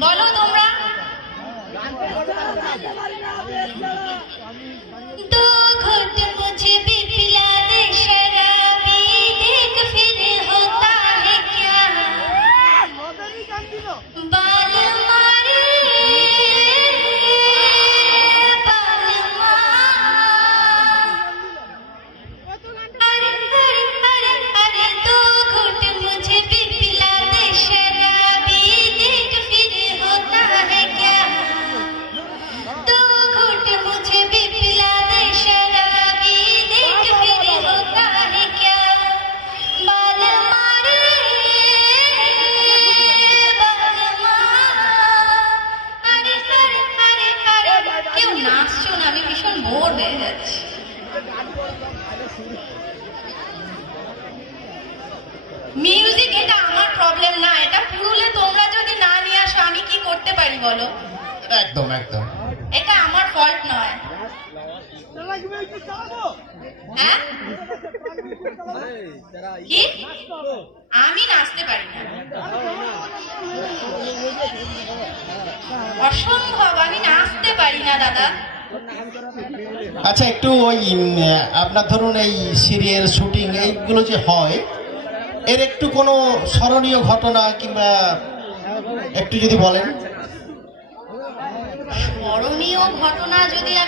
বলো তোমরা বোর হয়ে যাচ্ছি। মিউজিক এটা আমার প্রবলেম না এটা পুরুলে তোমরা যদি না নিয়ে আসো আমি কি করতে পারি বলো? একদম একদম। এটা আমার ফল্ট নয়। হ্যাঁ? আমি নাচতে পারি না। অসম্ভব আমি নাচতে পারি না দাদা। আচ্ছা একটু ওই আপনার ধরুন এই সিরিয়াল শুটিং এইগুলো যে হয়, এর একটু কোনো স্মরণীয় ঘটনা কিংবা একটু যদি বলেন। স্মরণীয় ঘটনা যদি আমি